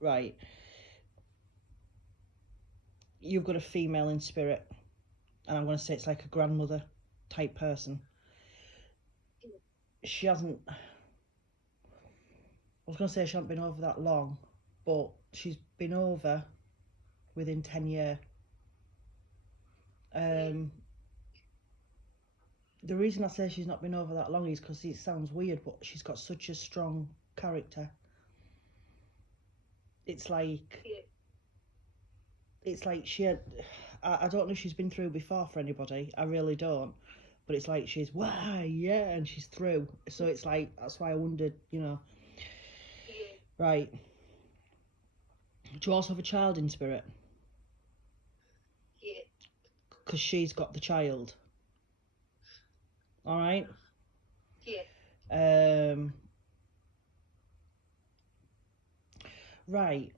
right, you've got a female in spirit, and I'm going to say it's like a grandmother type person. She hasn't, I was going to say she hasn't been over that long, but she's been over within 10 years. The reason I say she's not been over that long is because it sounds weird, but she's got such a strong character. It's like she had, I don't know if she's been through before for anybody, I really don't, but it's like she's, why, yeah, and she's through, so it's like, that's why I wondered, you know. Right, do you also have a child in spirit? Because she's got the child. Alright? Right,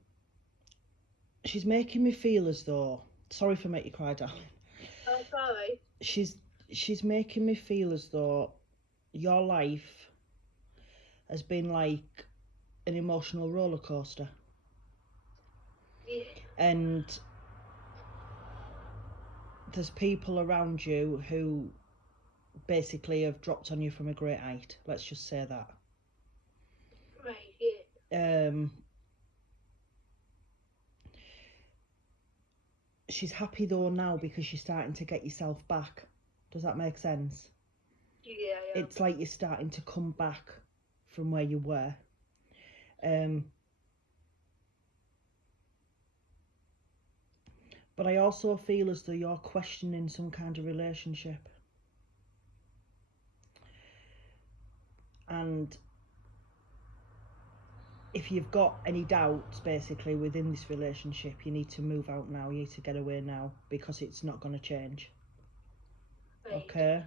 she's making me feel as though, sorry for making you cry, darling. Oh, sorry. She's making me feel as though your life has been like an emotional roller coaster. Yeah. And there's people around you who basically have dropped on you from a great height. Let's just say that. Right, yeah. She's happy though now because you're starting to get yourself back. Does that make sense? Yeah. It's like you're starting to come back from where you were. But I also feel as though you're questioning some kind of relationship. And if you've got any doubts basically within this relationship, you need to move out now, you need to get away now, because it's not going to change. Right. Okay?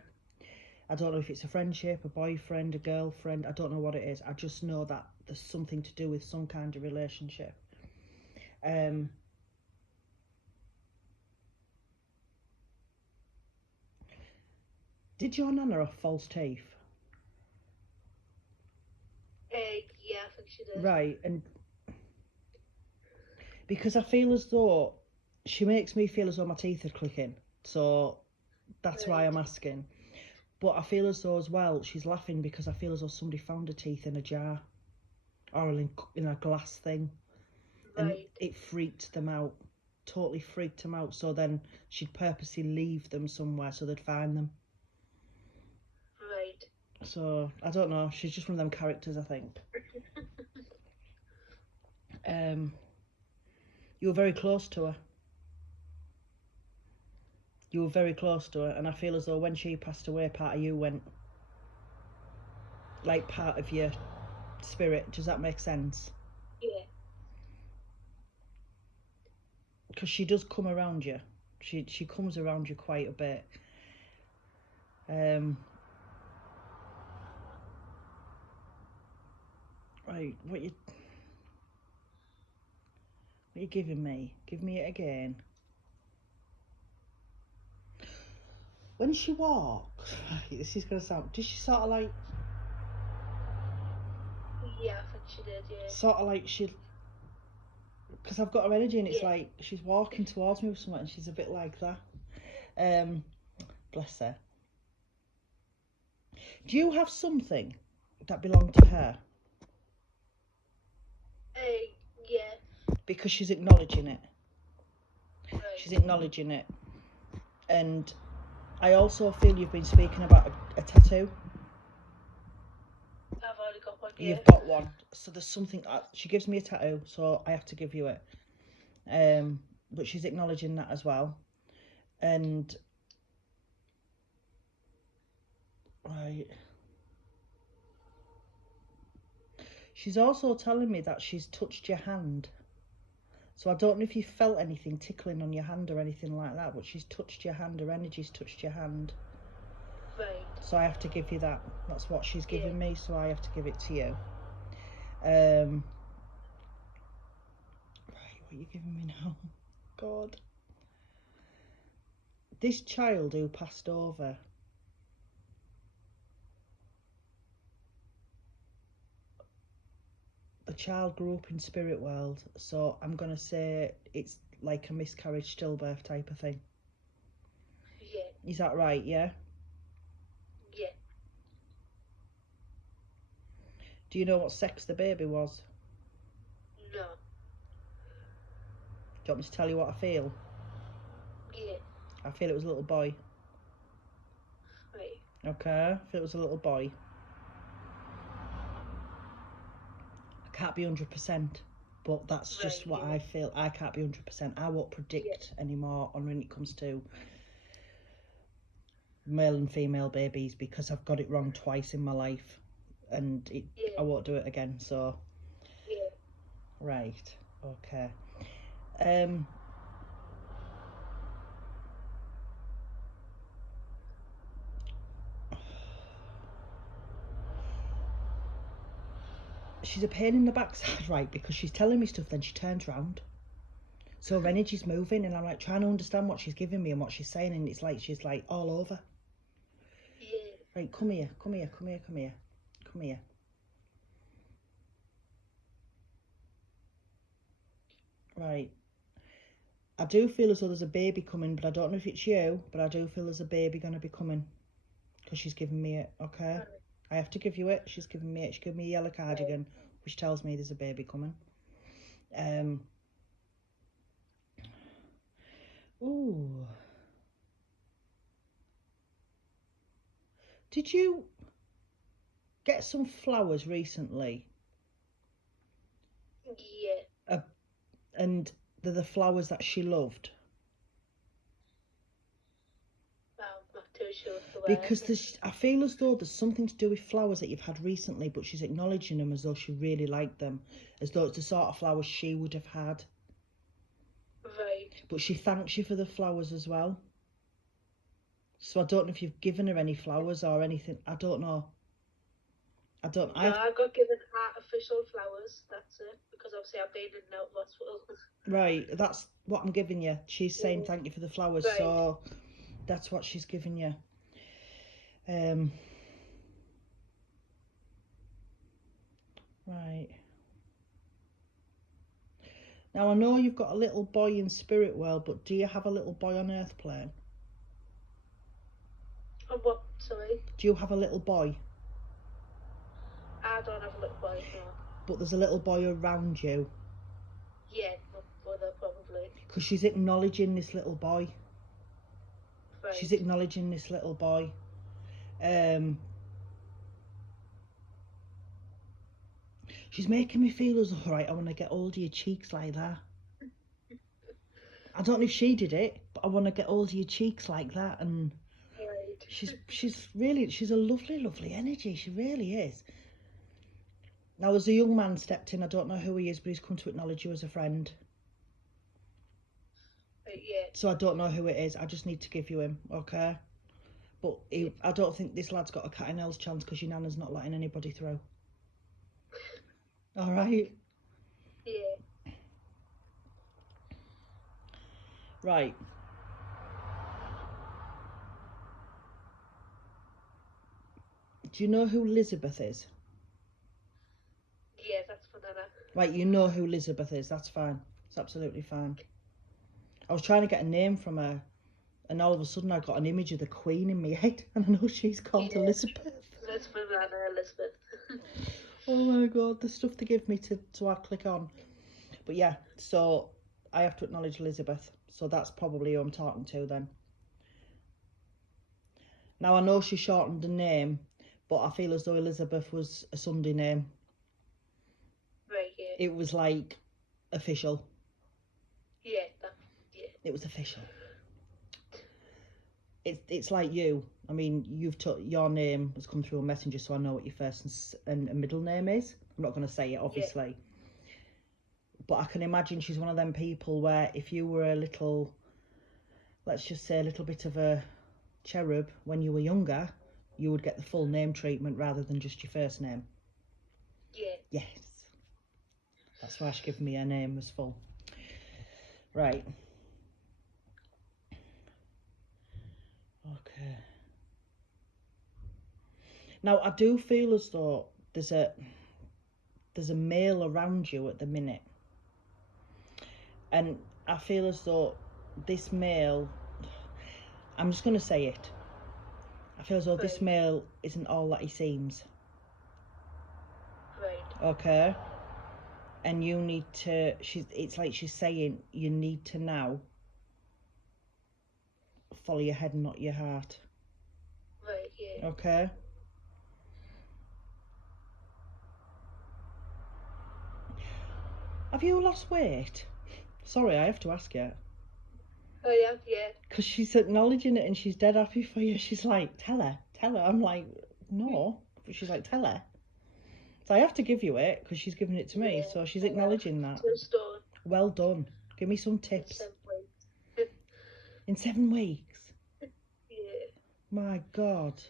I don't know if it's a friendship, a boyfriend, a girlfriend, I don't know what it is. I just know that there's something to do with some kind of relationship. Did your nana have false teeth? Yeah, I think she did. Right, and because I feel as though she makes me feel as though my teeth are clicking, so that's why I'm asking. But I feel as though as well she's laughing because I feel as though somebody found her teeth in a jar or in a glass thing, and it freaked them out, totally freaked them out. So then she'd purposely leave them somewhere so they'd find them. Right. So I don't know, she's just one of them characters, I think. You were very close to her. You were very close to her, and I feel as though when she passed away, part of you went, like part of your spirit. Does that make sense? Yeah. Because she does come around you. She comes around you quite a bit. Right, what you giving me? Give me it again. When she walks, this is gonna sound. Does she sort of like? Yeah, I think she did. Yeah. Sort of like she. Because I've got her energy, and it's like she's walking towards me with something, and she's a bit like that. Bless her. Do you have something that belonged to her? Yeah. Because she's acknowledging it. Right. She's acknowledging it. And I also feel you've been speaking about a tattoo. I've already got one. Yeah. You've got one. So there's something. She gives me a tattoo, so I have to give you it. But she's acknowledging that as well. And right. She's also telling me that she's touched your hand. So I don't know if you felt anything tickling on your hand or anything like that, but she's touched your hand, her energy's touched your hand. Right. So I have to give you that. That's what she's giving me, so I have to give it to you. Right, what are you giving me now? God. This child who passed over, the child grew up in spirit world, so I'm gonna say it's like a miscarriage, stillbirth type of thing. Yeah. Is that right? Yeah. Yeah. Do you know what sex the baby was? No. Do you want me to tell you what I feel? Yeah. I feel it was a little boy. Right. Okay, I feel it was a little boy. I can't be 100%, but that's just Right, what yeah. I feel. I can't be 100%. I won't predict anymore on when it comes to male and female babies because I've got it wrong twice in my life, and I Yeah. won't do it again. So, Yeah. right, okay. Um, she's a pain in the backside, right? Because she's telling me stuff, then she turns round. So her energy's moving, and I'm like trying to understand what she's giving me and what she's saying, and it's like she's like all over. Yeah. Right, come here, come here, come here, come here, come here. Right. I do feel as though there's a baby coming, but I don't know if it's you, but I do feel there's a baby going to be coming because she's giving me it, okay? Right. I have to give you it. She's giving me it. She gave me a yellow cardigan, which tells me there's a baby coming. Ooh. Did you get some flowers recently? Yeah. And they're the flowers that she loved? I'm not too sure for where. Because I feel as though there's something to do with flowers that you've had recently, but she's acknowledging them as though she really liked them, as though it's the sort of flowers she would have had. Right. But she thanks you for the flowers as well. So I don't know if you've given her any flowers or anything. I don't know. I don't. No, I got given artificial flowers. That's it. Because obviously I've been in and out of hospital. Right. That's what I'm giving you. She's saying thank you for the flowers. Right. So that's what she's giving you. Right. Now I know you've got a little boy in spirit world, but do you have a little boy on earth plane? And what? Sorry. Do you have a little boy? I don't have a little boy, no. But there's a little boy around you. Yeah, my brother probably. Because she's acknowledging this little boy. Right. She's acknowledging this little boy. She's making me feel as though, right, I want to get hold of your cheeks like that. I don't know if she did it, but I want to get hold of your cheeks like that. And Right. she's a lovely energy. She really is. Now, as a young man stepped in, I don't know who he is, but he's come to acknowledge you as a friend. Right, yeah. So I don't know who it is. I just need to give you him, okay? But I don't think this lad's got a cat in hell's chance because your nana's not letting anybody through. All right? Yeah. Right. Do you know who Elizabeth is? Yeah, that's for Nana. Right, you know who Elizabeth is. That's fine. It's absolutely fine. I was trying to get a name from her, and all of a sudden I got an image of the Queen in my head, and I know she's called Yeah. Elizabeth. That's for Nana, Elizabeth. Oh my god, the stuff they give me to click on. But yeah, so I have to acknowledge Elizabeth. So that's probably who I'm talking to then. Now I know she shortened the name, but I feel as though Elizabeth was a Sunday name. Right, yeah. It was like official. Yeah, It was official. It's like you. I mean, your name has come through a messenger, so I know what your first and middle name is. I'm not going to say it, obviously. Yeah. But I can imagine she's one of them people where if you were a little, let's just say a little bit of a cherub when you were younger, you would get the full name treatment rather than just your first name. Yeah. Yes. That's why she's given me her name as full. Right. Okay. Now, I do feel as though there's a there's a male around you at the minute. And I feel as though this male, I'm just going to say it, I feel as though this Right. male isn't all that he seems. Right. Okay? And you need to, it's like she's saying, you need to now follow your head and not your heart. Right. Yeah. Okay? Have you lost weight? Sorry, I have to ask you. I have. Yeah. Because she's acknowledging it and she's dead happy for you. She's like, tell her. I'm like, no. But she's like, tell her. So I have to give you it because she's giving it to me. Yeah, So she's I have. acknowledging that. 2 stone Well done. Give me some in tips. 7 weeks. In 7 weeks? Yeah. My God.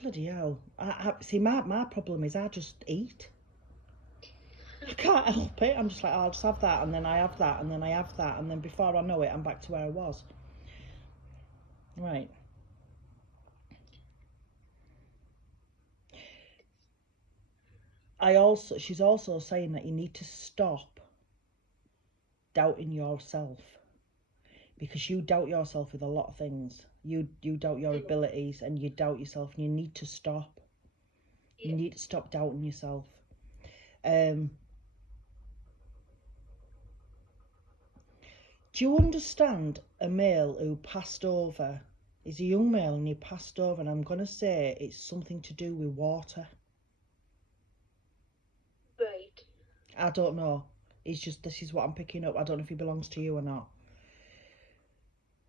Bloody hell. I see, my problem is I just eat. I can't help it. I'm just like, oh, I'll just have that, and then I have that, and then I have that, and then before I know it, I'm back to where I was. Right. She's also saying that you need to stop doubting yourself, because you doubt yourself with a lot of things. You doubt your abilities, and you doubt yourself, and you need to stop. You need to stop doubting yourself. Do you understand a male who passed over? He's a young male and he passed over, and I'm going to say it's something to do with water. Right. I don't know. It's just, this is what I'm picking up. I don't know if he belongs to you or not.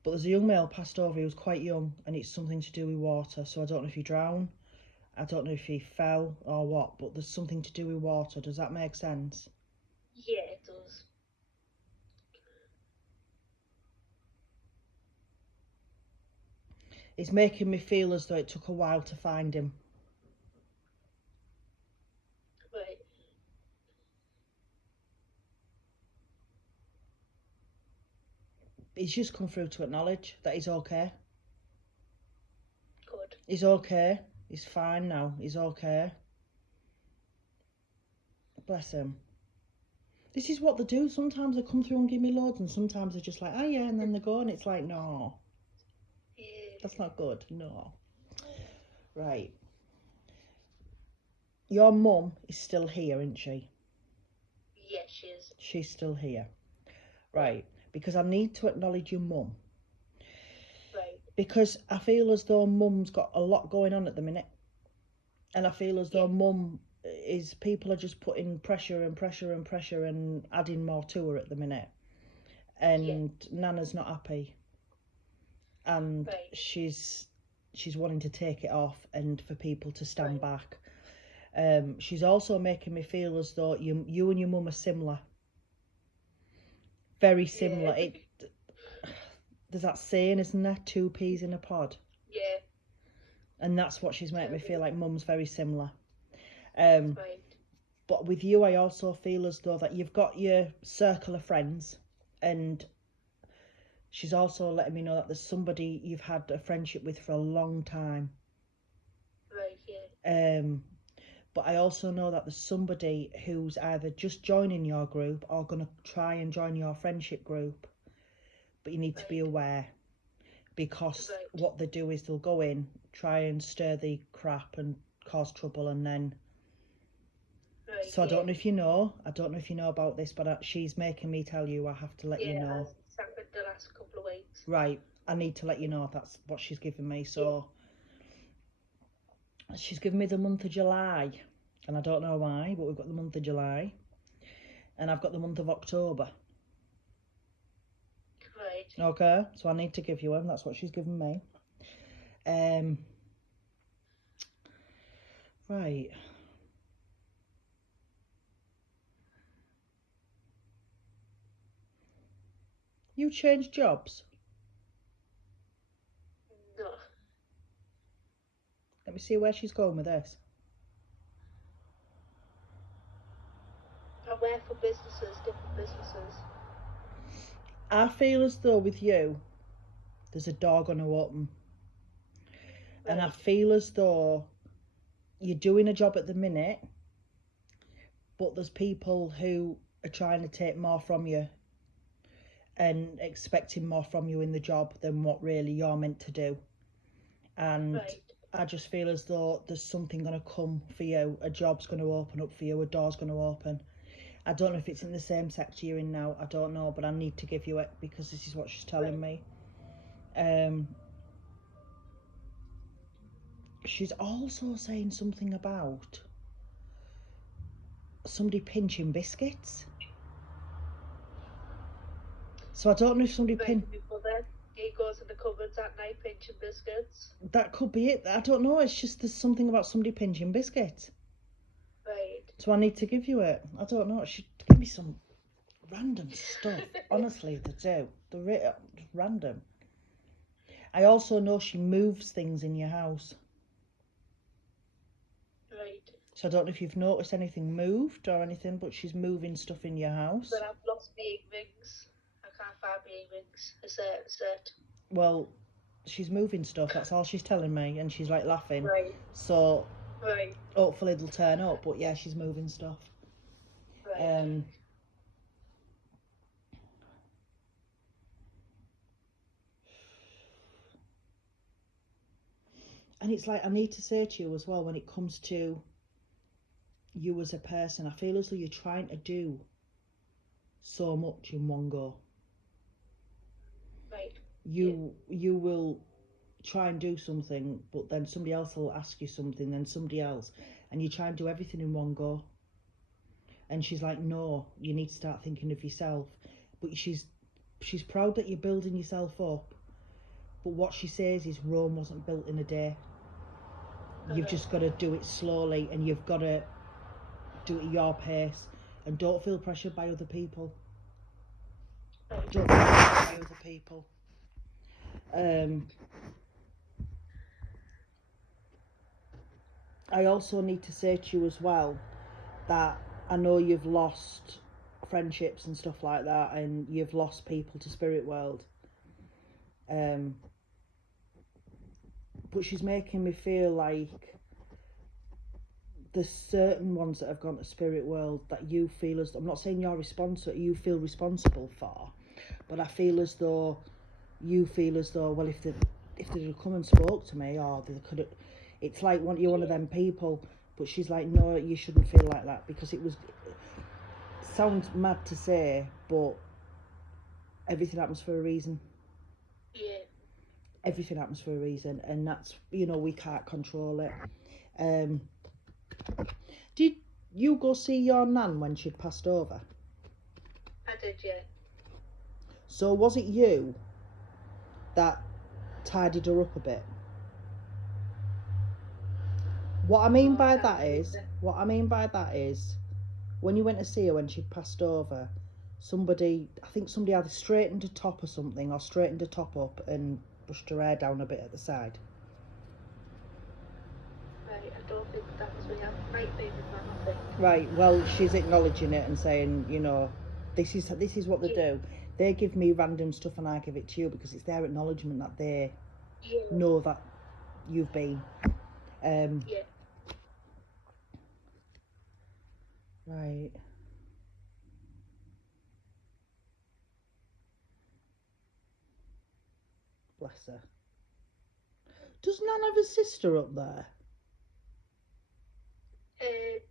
But there's a young male passed over, he was quite young, and it's something to do with water. So I don't know if he drowned, I don't know if he fell or what, but there's something to do with water. Does that make sense? Yeah, it does. It's making me feel as though it took a while to find him. Right. He's just come through to acknowledge that he's okay. Good. He's okay. He's fine now. He's okay. Bless him. This is what they do. Sometimes they come through and give me loads, and sometimes they're just like, oh yeah, and then they go, and it's like, no, Yeah. that's not good. No. Right. Your mum is still here, isn't she? Yes, she is. She's still here. Right. Because I need to acknowledge your mum. Right. Because I feel as though mum's got a lot going on at the minute. And I feel as though mum is, people are just putting pressure and pressure and pressure and adding more to her at the minute. And Nana's not happy. And she's wanting to take it off and for people to stand back. She's also making me feel as though you and your mum are similar. Very similar. There's that saying, isn't there? 2 peas in a pod. Yeah. And that's what she's making me feel like. Mum's very similar. Right. But with you, I also feel as though that you've got your circle of friends, and she's also letting me know that there's somebody you've had a friendship with for a long time. Right. Yeah. But I also know that there's somebody who's either just joining your group or going to try and join your friendship group. But you need to be aware, because what they do is they'll go in, try and stir the crap and cause trouble, and then... So I don't know if you know. I don't know if you know about this, but she's making me tell you. I have to let you know. It's happened the last couple of weeks. Right. I need to let you know. That's what she's given me. So she's given me the month of July, and I don't know why, but we've got the month of July, and I've got the month of October. Right. Okay. So I need to give you them. That's what she's given me. Right. You changed jobs? No. Let me see where she's going with this. I work for businesses, different businesses. I feel as though with you, there's a door going to open. And I feel as though you're doing a job at the minute but there's people who are trying to take more from you and expecting more from you in the job than what really you're meant to do. And Right. I just feel as though there's something going to come for you. A job's going to open up for you. A door's going to open. I don't know if it's in the same sector you're in now. I don't know, but I need to give you it because this is what she's telling me. She's also saying something about somebody pinching biscuits. So I don't know if somebody He goes in the cupboards at night pinching biscuits. That could be it. I don't know. It's just there's something about somebody pinching biscuits. Right. So I need to give you it. I don't know. She give me some random stuff. Honestly, they do. They're random. I also know she moves things in your house. Right. So I don't know if you've noticed anything moved or anything, but she's moving stuff in your house. But I've lost my earrings. I can't find my earrings. A set. Well, she's moving stuff. That's all she's telling me, and she's like laughing. Right. So Right. hopefully it'll turn up. But yeah, she's moving stuff. Right. And it's like I need to say to you as well, when it comes to you as a person, I feel as though you're trying to do so much in one go. Right. You will try and do something, but then somebody else will ask you something, then somebody else, and you try and do everything in one go. And she's like, no, you need to start thinking of yourself. But she's proud that you're building yourself up. But what she says is Rome wasn't built in a day. You've just got to do it slowly, and you've got to do it at your pace, and don't feel pressured by other people. Right. Don't feel pressured by other people. I also need to say to you as well that I know you've lost friendships and stuff like that, and you've lost people to spirit world. But she's making me feel like there's certain ones that have gone to spirit world that you feel as, I'm not saying you're responsible, you feel responsible for, but I feel as though you feel as though, well, if they'd have come and spoke to me, or they could have, it's like you're one of them people. But she's like, no, you shouldn't feel like that, because it sounds mad to say, but everything happens for a reason. Yeah. Everything happens for a reason, and that's, we can't control it. Did you go see your nan when she'd passed over? I did, yeah. So was it you that tidied her up a bit? What I mean by that is, when you went to see her when she'd passed over, I think somebody either straightened her top or something, or straightened her top up and brushed her hair down a bit at the side. Right, I don't think that was me. I might be with my nothing. Right, well, she's acknowledging it and saying, this is what they do. They give me random stuff and I give it to you, because it's their acknowledgement that they know that you've been. Yeah. Right. Bless her. Does Nan have a sister up there? I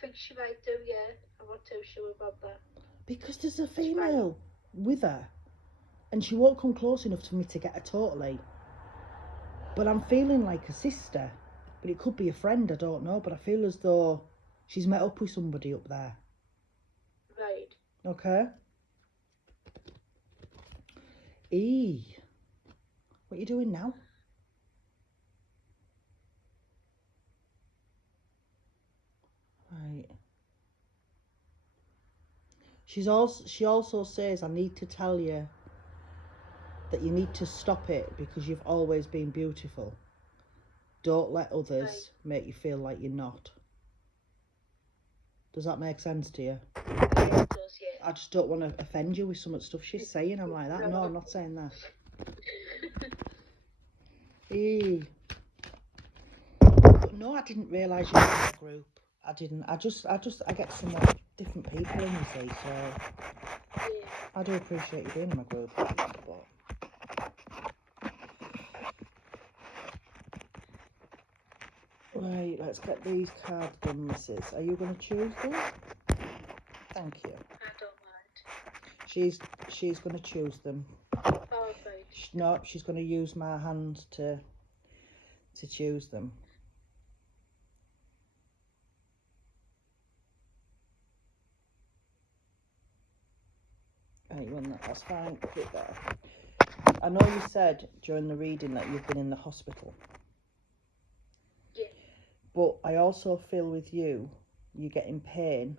think she might do, yeah. I'm not too sure about that. Because there's a female with her, and she won't come close enough for me to get her totally. But I'm feeling like a sister. But it could be a friend, I don't know. But I feel as though she's met up with somebody up there. Right. Okay. What are you doing now? Right. She also says, I need to tell you that you need to stop it, because you've always been beautiful. Don't let others make you feel like you're not. Does that make sense to you? Yeah, it does, yeah. I just don't want to offend you with some of the stuff she's saying. I'm like that. No, I'm not saying that. But no, I didn't realise you were in a group. I didn't. I get some more different people in, you see, so Yeah. I do appreciate you being in my group. But right, let's get these cards done, Mrs. Are you going to choose them? Thank you. I don't mind. She's going to choose them. Oh, right. No, she's going to use my hand to choose them. Right, that's fine. Put it there. I know you said during the reading that you've been in the hospital. Yeah. But I also feel with you getting pain,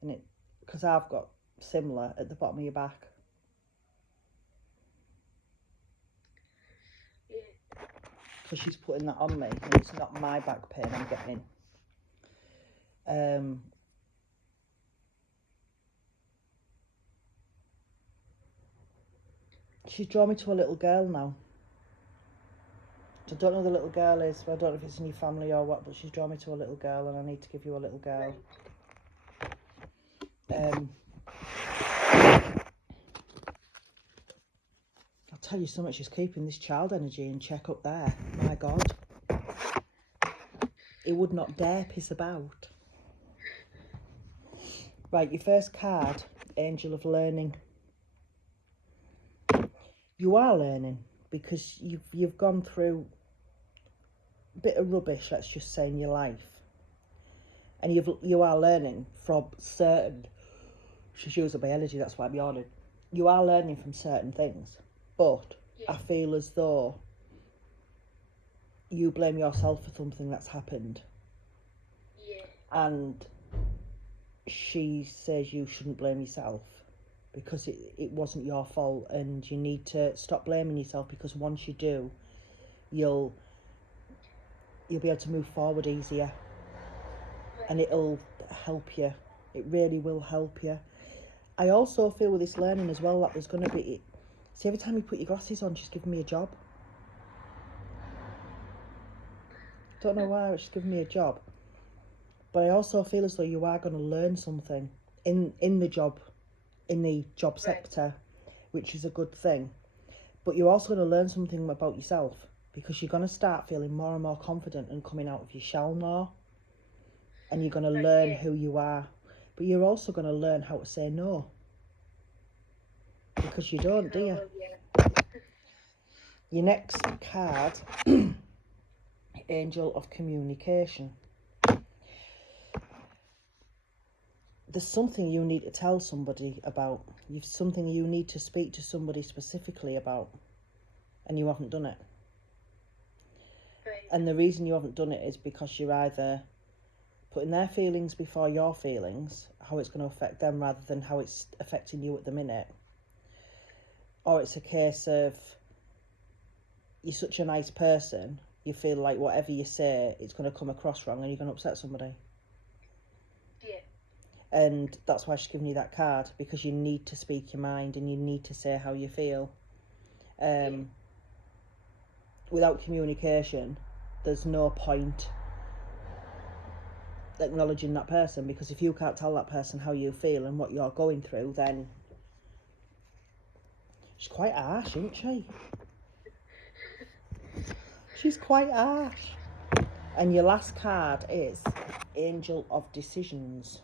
and it because I've got similar at the bottom of your back. Yeah. Because she's putting that on me, and it's not my back pain I'm getting. She's drawn me to a little girl now. I don't know who the little girl is. I don't know if it's in your family or what, but she's drawn me to a little girl, and I need to give you a little girl. Right. I'll tell you so much. She's keeping this child energy in check up there. My God. He would not dare piss about. Right, your first card, Angel of Learning. You are learning because you've gone through a bit of rubbish, let's just say, in your life. And you are learning from certain... She's using my energy, that's why I'm yawning. You are learning from certain things. But Yeah. I feel as though you blame yourself for something that's happened. Yeah. And she says you shouldn't blame yourself because it wasn't your fault, and you need to stop blaming yourself, because once you do, you'll be able to move forward easier. Right. And it'll help you. It really will help you. I also feel with this learning as well that there's going to be... See, every time you put your glasses on, she's giving me a job. Don't know why, but she's giving me a job. But I also feel as though you are going to learn something in the job sector, which is a good thing. But you're also going to learn something about yourself, because you're going to start feeling more and more confident and coming out of your shell more. And you're going to learn who you are. But you're also going to learn how to say no. Because you don't, do you? Yeah. Your next card, Angel of Communication. There's something you need to tell somebody about. You've something you need to speak to somebody specifically about, and you haven't done it. Right. And the reason you haven't done it is because you're either putting their feelings before your feelings, how it's going to affect them rather than how it's affecting you at the minute. Or it's a case of you're such a nice person, you feel like whatever you say, it's going to come across wrong and you're going to upset somebody. Yeah. And that's why she's giving you that card, because you need to speak your mind and you need to say how you feel. Without communication, there's no point acknowledging that person, because if you can't tell that person how you feel and what you're going through, then she's quite harsh, isn't she? She's quite harsh. And your last card is Angel of Decisions.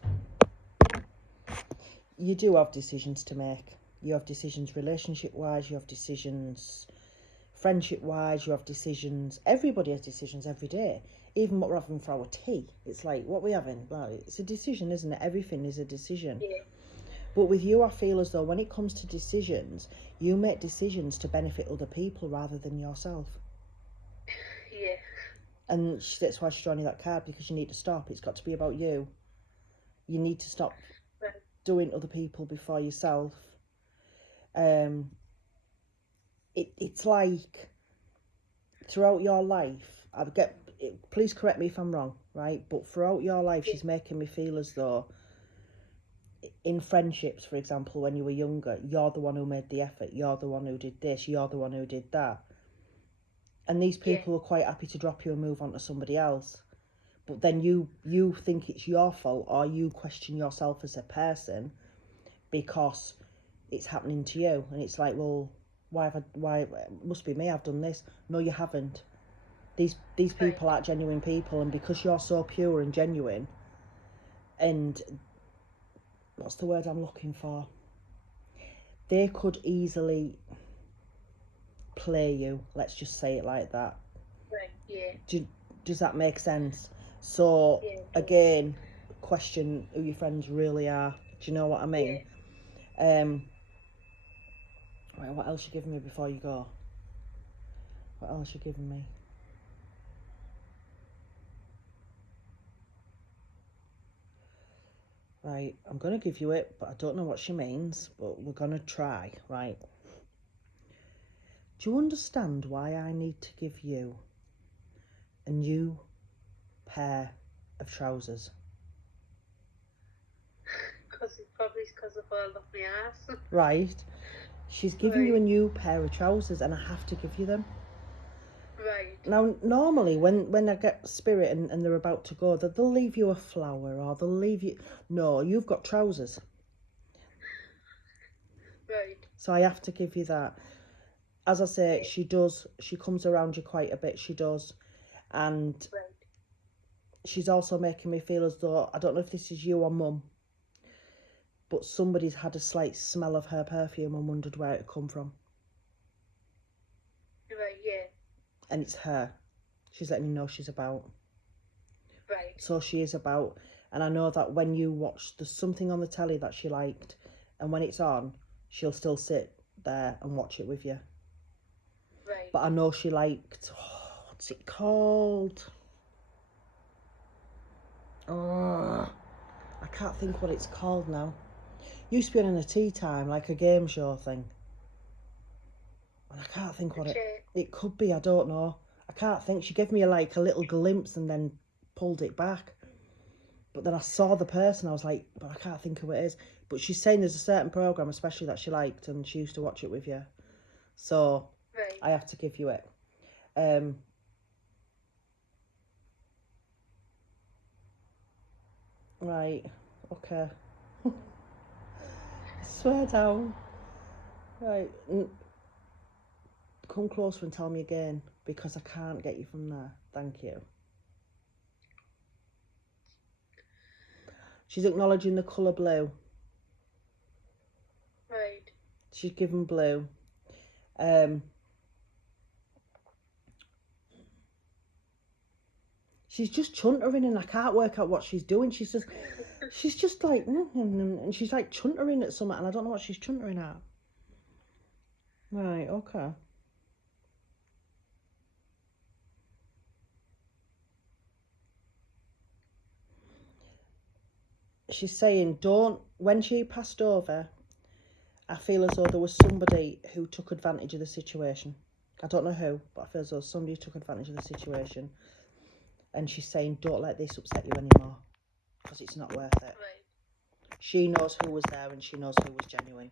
You do have decisions to make. You have decisions relationship-wise, you have decisions friendship-wise, you have decisions. Everybody has decisions every day. Even what we're having for our tea. It's like, what we're having? Well, it's a decision, isn't it? Everything is a decision. Yeah. But with you, I feel as though when it comes to decisions, you make decisions to benefit other people rather than yourself. Yeah. And that's why she's drawing you that card, because you need to stop. It's got to be about you. You need to stop doing other people before yourself. It's like throughout your life, please correct me if I'm wrong, right? But throughout your life, she's making me feel as though in friendships, for example, when you were younger, you're the one who made the effort, you're the one who did this, you're the one who did that. And these people are quite happy to drop you and move on to somebody else. but then you think it's your fault, or you question yourself as a person because it's happening to you, and it's like, well, why it must be me, I've done this. No, you haven't. These people aren't genuine people, and because you're so pure and genuine, and what's the word I'm looking for, they could easily play you, let's just say it like that. Right, yeah. Does that make sense? So Yeah. again, question who your friends really are. Do you know what I mean? Right, what else you giving me before you go? What else you giving me? Right, I'm going to give you it, but I don't know what she means, but we're going to try, right? Do you understand why I need to give you a new pair of trousers? Because it's probably because of all of my ass. Right. She's giving you a new pair of trousers, and I have to give you them. Right. Now, normally, when I get spirit and they're about to go, they'll leave you a flower, or they'll leave you... No, you've got trousers. Right. So I have to give you that. As I say, she comes around you quite a bit, she does. And she's also making me feel as though, I don't know if this is you or mum, but somebody's had a slight smell of her perfume and wondered where it come from. Right, yeah. And it's her. She's letting me know she's about. Right. So she is about. And I know that when you watch, there's something on the telly that she liked, and when it's on, she'll still sit there and watch it with you. Right. But I know she liked, what's it called? Oh, I can't think what it's called now. Used to be on a tea time, like a game show thing. And I can't think what it could be, I don't know. I can't think. She gave me a little glimpse and then pulled it back. But then I saw the person, I was like, but I can't think of what it is. But she's saying there's a certain programme especially that she liked, and she used to watch it with you. So I have to give you it. Right, okay. Swear down. Right, come closer and tell me again, because I can't get you from there. Thank you. She's acknowledging the colour blue. Right. She's given blue. She's just chuntering, and I can't work out what she's doing. She's just like, and she's like chuntering at something, and I don't know what she's chuntering at. Right, okay. She's saying, when she passed over, I feel as though there was somebody who took advantage of the situation. I don't know who, but I feel as though somebody took advantage of the situation. And she's saying, don't let this upset you anymore, because it's not worth it. Right. She knows who was there, and she knows who was genuine.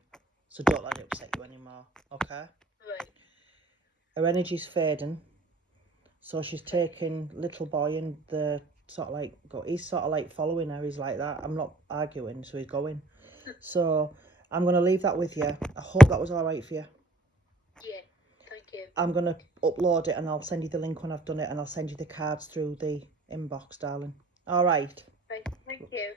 So don't let it upset you anymore, okay? Right. Her energy's fading. So she's taking little boy, and he's sort of like following her. He's like that. I'm not arguing, so he's going. So I'm going to leave that with you. I hope that was all right for you. Yeah, thank you. I'm going to upload it, and I'll send you the link when I've done it, and I'll send you the cards through the inbox, darling. All right. Right, thank you.